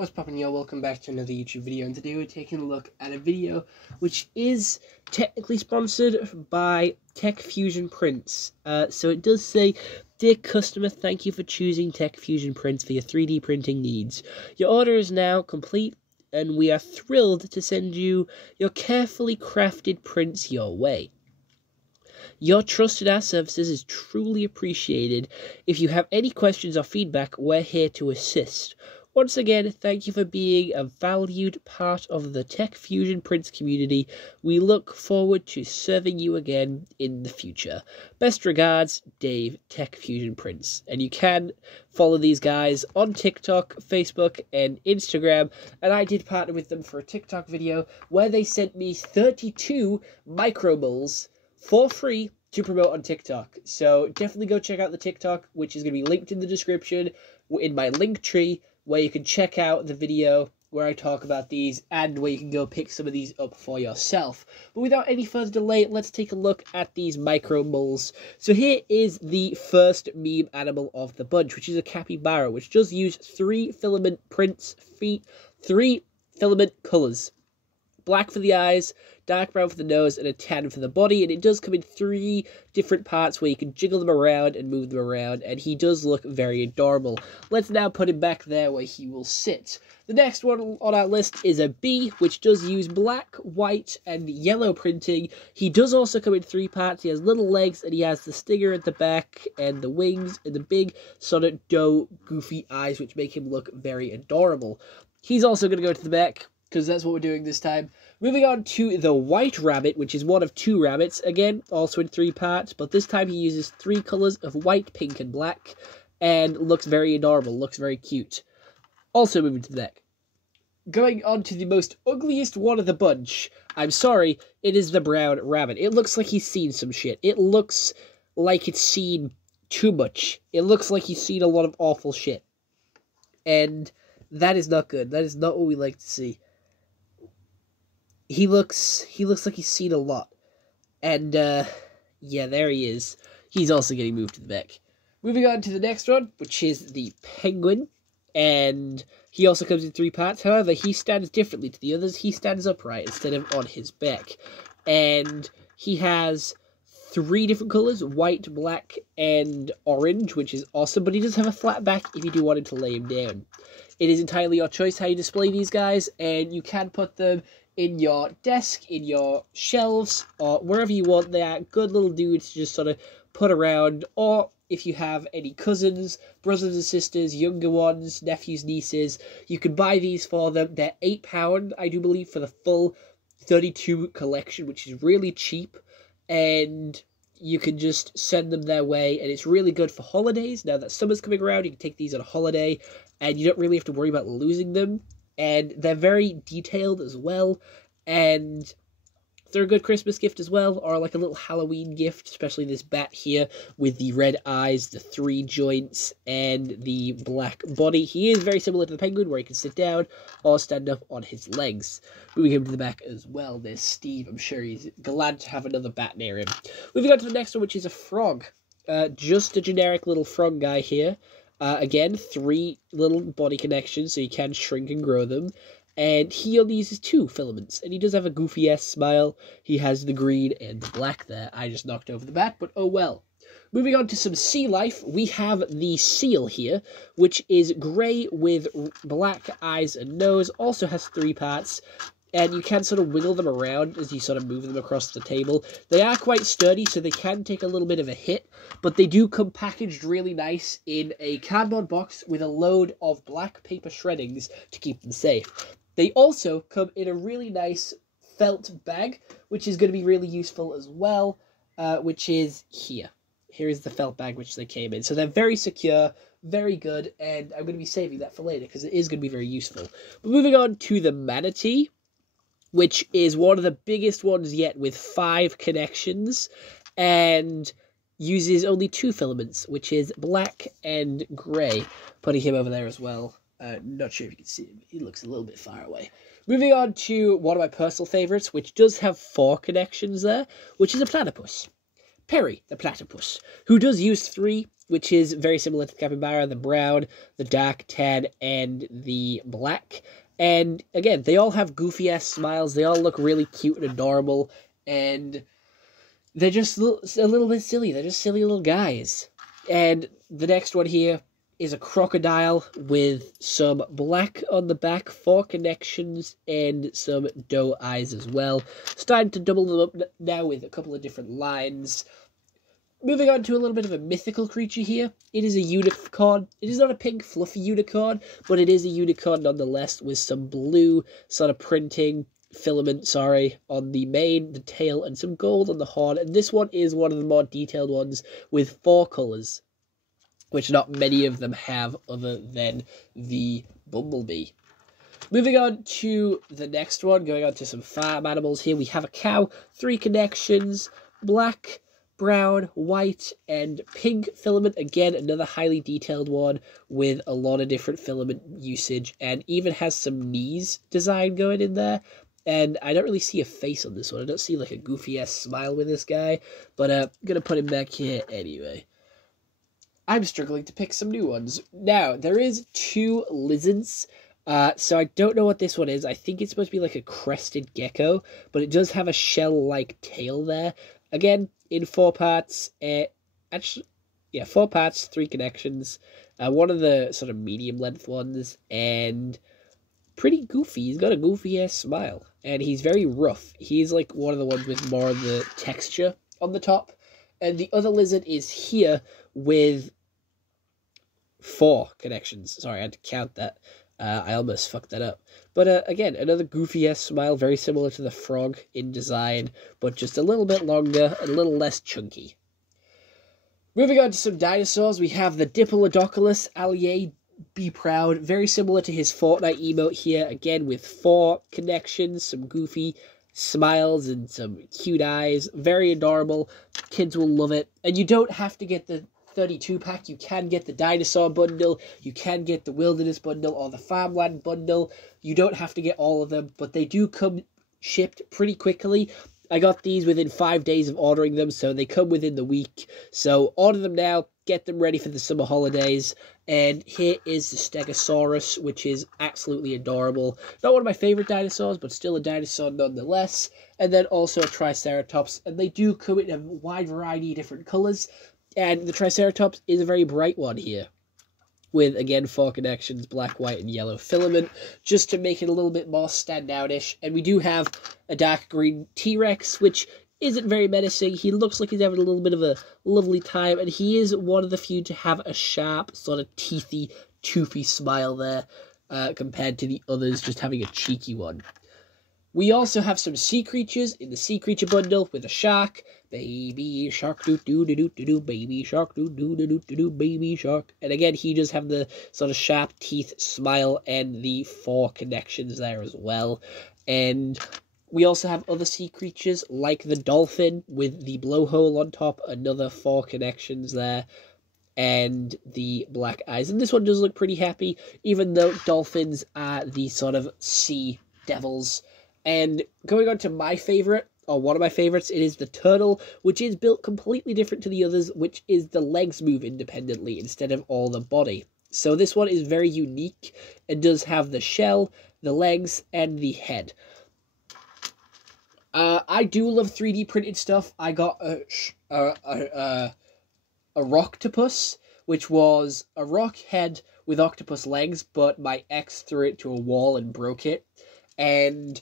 What's poppin', y'all? Welcome back to another YouTube video, and today we're taking a look at a video which is technically sponsored by Tech Fusion Prints. So it does say, "Dear customer, thank you for choosing Tech Fusion Prints for your 3D printing needs. Your order is now complete, and we are thrilled to send you your carefully crafted prints your way. Your trust in our services is truly appreciated. If you have any questions or feedback, we're here to assist. Once again, thank you for being a valued part of the Tech Fusion Prints community. We look forward to serving you again in the future. Best regards, Dave, Tech Fusion Prints." And you can follow these guys on TikTok, Facebook, and Instagram. And I did partner with them for a TikTok video where they sent me 32 Micromals for free to promote on TikTok. So definitely go check out the TikTok, which is going to be linked in the description in my link tree, where you can check out the video where I talk about these and where you can go pick some of these up for yourself. But without any further delay, let's take a look at these Micromals. So here is the first meme animal of the bunch, which is a capybara, which does use 3 filament prints, 3 filament colors. Black for the eyes, dark brown for the nose, and a tan for the body. And it does come in 3 different parts where you can jiggle them around and move them around. And he does look very adorable. Let's now put him back there where he will sit. The next one on our list is a bee, which does use black, white, and yellow printing. He does also come in 3 parts. He has little legs, and he has the stinger at the back, and the wings, and the big sort of doe goofy eyes, which make him look very adorable. He's also going to go to the back, because that's what we're doing this time. Moving on to the white rabbit, which is one of 2 rabbits. Again, also in 3 parts, but this time he uses 3 colors of white, pink, and black, and looks very adorable, looks very cute. Also moving to the back. Going on to the most ugliest one of the bunch. I'm sorry, it is the brown rabbit. It looks like he's seen some shit. It looks like it's seen too much. It looks like he's seen a lot of awful shit. And that is not good. That is not what we like to see. He looks like he's seen a lot. And, yeah, there he is. He's also getting moved to the back. Moving on to the next one, which is the penguin. And he also comes in 3 parts. However, he stands differently to the others. He stands upright instead of on his back. And he has 3 different colors, white, black, and orange, which is awesome. But he does have a flat back if you do want him to lay him down. It is entirely your choice how you display these guys, and you can put them in your desk, in your shelves, or wherever you want. They are good little dudes to just sort of put around, or if you have any cousins, brothers and sisters, younger ones, nephews, nieces, you can buy these for them. They're £8, I do believe, for the full 32 collection, which is really cheap, and you can just send them their way, and it's really good for holidays. Now that summer's coming around, you can take these on a holiday, and you don't really have to worry about losing them. And they're very detailed as well, and they're a good Christmas gift as well, or like a little Halloween gift, especially this bat here with the red eyes, the 3 joints, and the black body. He is very similar to the penguin, where he can sit down or stand up on his legs. Moving him to the back as well, there's Steve. I'm sure he's glad to have another bat near him. Moving on to the next one, which is a frog. Just a generic little frog guy here. Again, 3 little body connections, so you can shrink and grow them. And he only uses 2 filaments, and he does have a goofy-ass smile. He has the green and the black there. I just knocked over the bat, but oh well. Moving on to some sea life, we have the seal here, which is grey with black eyes and nose. Also has 3 parts. And you can sort of wiggle them around as you sort of move them across the table. They are quite sturdy, so they can take a little bit of a hit, but they do come packaged really nice in a cardboard box with a load of black paper shreddings to keep them safe. They also come in a really nice felt bag, which is going to be really useful as well, which is here. Here is the felt bag which they came in. So they're very secure, very good, and I'm going to be saving that for later because it is going to be very useful. But moving on to the manatee, which is one of the biggest ones yet with 5 connections, and uses only 2 filaments, which is black and grey. Putting him over there as well. Not sure if you can see him. He looks a little bit far away. Moving on to one of my personal favourites, which does have 4 connections there, which is a platypus. Perry, the platypus, who does use 3 which is very similar to the capybara, the brown, the dark tan, and the black. And again, they all have goofy-ass smiles. They all look really cute and adorable. And they're just a little bit silly. They're just silly little guys. And the next one here is a crocodile with some black on the back, 4 connections, and some doe eyes as well. Starting to double them up now with a couple of different lines. Moving on to a little bit of a mythical creature here. It is a unicorn. It is not a pink fluffy unicorn, but it is a unicorn nonetheless, with some blue sort of printing filament, on the mane, the tail, and some gold on the horn. And this one is one of the more detailed ones with 4 colours, which not many of them have other than the bumblebee. Moving on to the next one, going on to some farm animals here. We have a cow, 3 connections, black, brown, white, and pink filament. Again, another highly detailed one with a lot of different filament usage, and even has some knees design going in there. And I don't really see a face on this one. I don't see like a goofy-ass smile with this guy, but I'm going to put him back here anyway. I'm struggling to pick some new ones. Now, there is 2 lizards, so I don't know what this one is. I think it's supposed to be like a crested gecko, but it does have a shell-like tail there. Again, in 4 parts. 4 parts, 3 connections. One of the sort of medium-length ones, and pretty goofy. He's got a goofy-ass smile, and he's very rough. He's like one of the ones with more of the texture on the top. And the other lizard is here with 4 connections. Sorry, I had to count that. I almost fucked that up. But again, another goofy-ass smile, very similar to the frog in design, but just a little bit longer and a little less chunky. Moving on to some dinosaurs, we have the Diplodocus allier, be proud, very similar to his Fortnite emote here, again with 4 connections, some goofy smiles and some cute eyes, very adorable. Kids will love it. And you don't have to get the 32-pack, you can get the dinosaur bundle, you can get the wilderness bundle or the farmland bundle. You don't have to get all of them, but they do come shipped pretty quickly. I got these within 5 days of ordering them, so they come within the week. So order them now, get them ready for the summer holidays. And here is the Stegosaurus, which is absolutely adorable. Not one of my favorite dinosaurs, but still a dinosaur nonetheless. And then also a Triceratops, and they do come in a wide variety of different colours. And the Triceratops is a very bright one here, with, again, 4 connections, black, white, and yellow filament, just to make it a little bit more standout-ish. And we do have a dark green T-Rex, which isn't very menacing. He looks like he's having a little bit of a lovely time, and he is one of the few to have a sharp, sort of teethy, toothy smile there, compared to the others just having a cheeky one. We also have some sea creatures in the sea creature bundle with a shark. Baby shark, do-do-do-do-do-do, baby shark, do-do-do-do-do-do, baby shark. And again, he does have the sort of sharp teeth, smile, and the 4 connections there as well. And we also have other sea creatures like the dolphin with the blowhole on top, another 4 connections there, and the black eyes. And this one does look pretty happy, even though dolphins are the sort of sea devils. And going on to my favourite, or one of my favourites, it is the turtle, which is built completely different to the others, which is the legs move independently instead of all the body. So this one is very unique. It does have the shell, the legs, and the head. I do love 3D printed stuff. I got a rocktopus, which was a rock head with octopus legs, but my ex threw it to a wall and broke it. And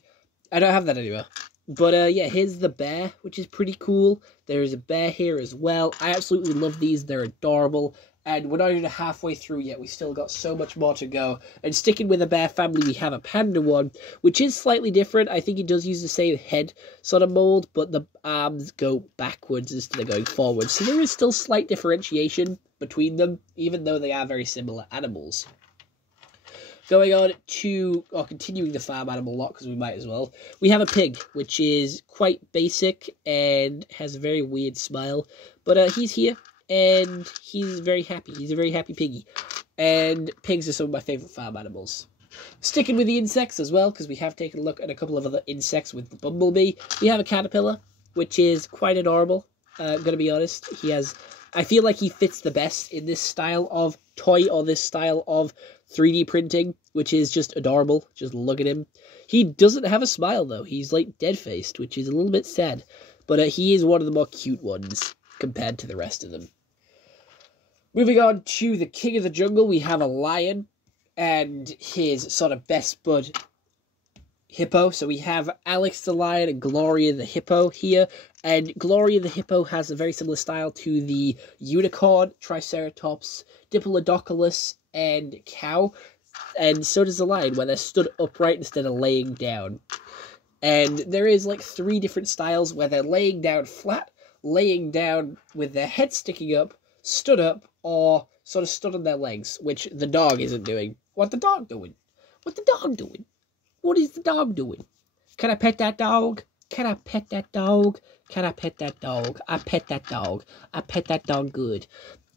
I don't have that anymore. But yeah, here's the bear, which is pretty cool. There is a bear here as well. I absolutely love these. They're adorable. And we're not even halfway through yet. We still got so much more to go. And sticking with the bear family, we have a panda one, which is slightly different. I think it does use the same head sort of mold, but the arms go backwards instead of going forwards. So there is still slight differentiation between them, even though they are very similar animals. Going on to, or continuing the farm animal lot, because we might as well, we have a pig, which is quite basic and has a very weird smile. But he's here, and he's very happy. He's a very happy piggy. And pigs are some of my favourite farm animals. Sticking with the insects as well, because we have taken a look at a couple of other insects with the bumblebee. We have a caterpillar, which is quite adorable. I'm going to be honest. He has I feel like he fits the best in this style of toy or this style of 3D printing, which is just adorable. Just look at him. He doesn't have a smile, though. He's, like, dead-faced, which is a little bit sad. But he is one of the more cute ones compared to the rest of them. Moving on to the King of the Jungle, we have a lion and his sort of best bud hippo. So we have Alex the lion and Gloria the hippo here. And Gloria the hippo has a very similar style to the unicorn, Triceratops, Diplodocus, and cow. And so does the lion, where they're stood upright instead of laying down. And there is like 3 different styles where they're laying down flat, laying down with their head sticking up, stood up, or sort of stood on their legs, which the dog isn't doing. What the dog doing? What the dog doing? What is the dog doing? Can I pet that dog? Can I pet that dog? Can I pet that dog? I pet that dog. I pet that dog good.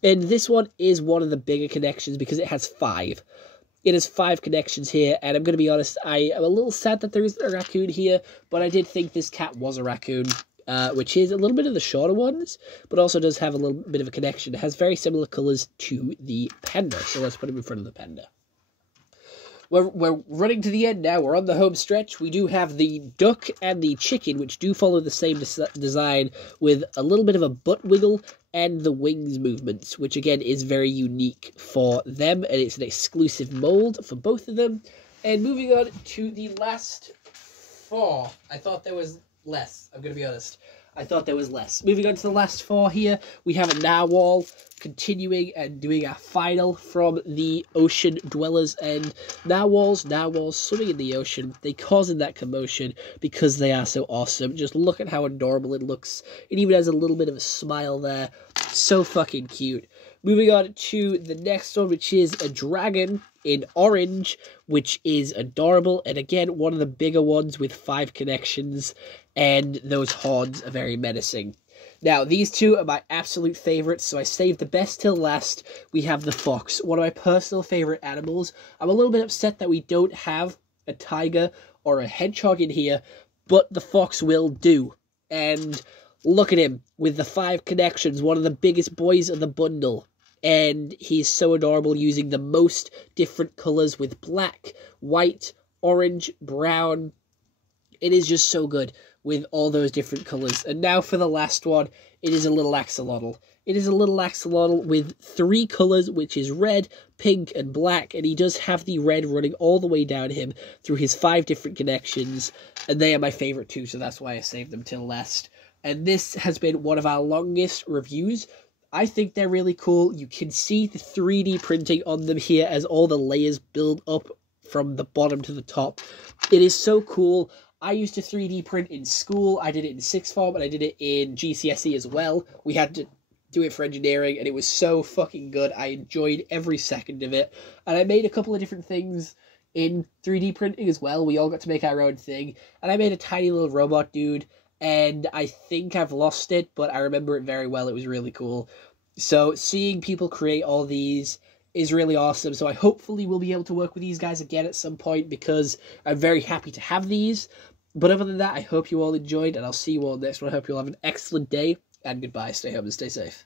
And this one is one of the bigger connections because it has 5. It has 5 connections here, and I'm going to be honest, I am a little sad that there isn't a raccoon here, but I did think this cat was a raccoon, which is a little bit of the shorter ones, but also does have a little bit of a connection. It has very similar colours to the panda, so let's put him in front of the panda. We're running to the end now. We're on the home stretch. We do have the duck and the chicken, which do follow the same design with a little bit of a butt wiggle and the wings movements, which again is very unique for them, and it's an exclusive mold for both of them. And moving on to the last 4. I thought there was less. I'm going to be honest. I thought there was less. Moving on to the last 4 here, we have a narwhal continuing and doing our final from the ocean dwellers. And narwhals swimming in the ocean, they causing that commotion because they are so awesome. Just look at how adorable it looks. It even has a little bit of a smile there. So fucking cute. Moving on to the next one, which is a dragon in orange, which is adorable. And again, one of the bigger ones with 5 connections. And those horns are very menacing. Now, these 2 are my absolute favorites, so I saved the best till last. We have the fox, one of my personal favorite animals. I'm a little bit upset that we don't have a tiger or a hedgehog in here, but the fox will do. And look at him, with the 5 connections, one of the biggest boys of the bundle. And he's so adorable, using the most different colours with black, white, orange, brown. It is just so good with all those different colours. And now for the last one, it is a little axolotl. It is a little axolotl with 3 colours, which is red, pink, and black. And he does have the red running all the way down him through his 5 different connections. And they are my favourite too, so that's why I saved them till last. And this has been one of our longest reviews. I think they're really cool. You can see the 3D printing on them here as all the layers build up from the bottom to the top. It is so cool. I used to 3D print in school. I did it in 6th form, and I did it in GCSE as well. We had to do it for engineering, and it was so fucking good. I enjoyed every second of it. And I made a couple of different things in 3D printing as well. We all got to make our own thing. And I made a tiny little robot dude, and I think I've lost it, but I remember it very well. It was really cool. So seeing people create all these is really awesome. So I hopefully will be able to work with these guys again at some point, because I'm very happy to have these. But other than that, I hope you all enjoyed, and I'll see you all next one. I hope you all have an excellent day, and goodbye. Stay home and stay safe.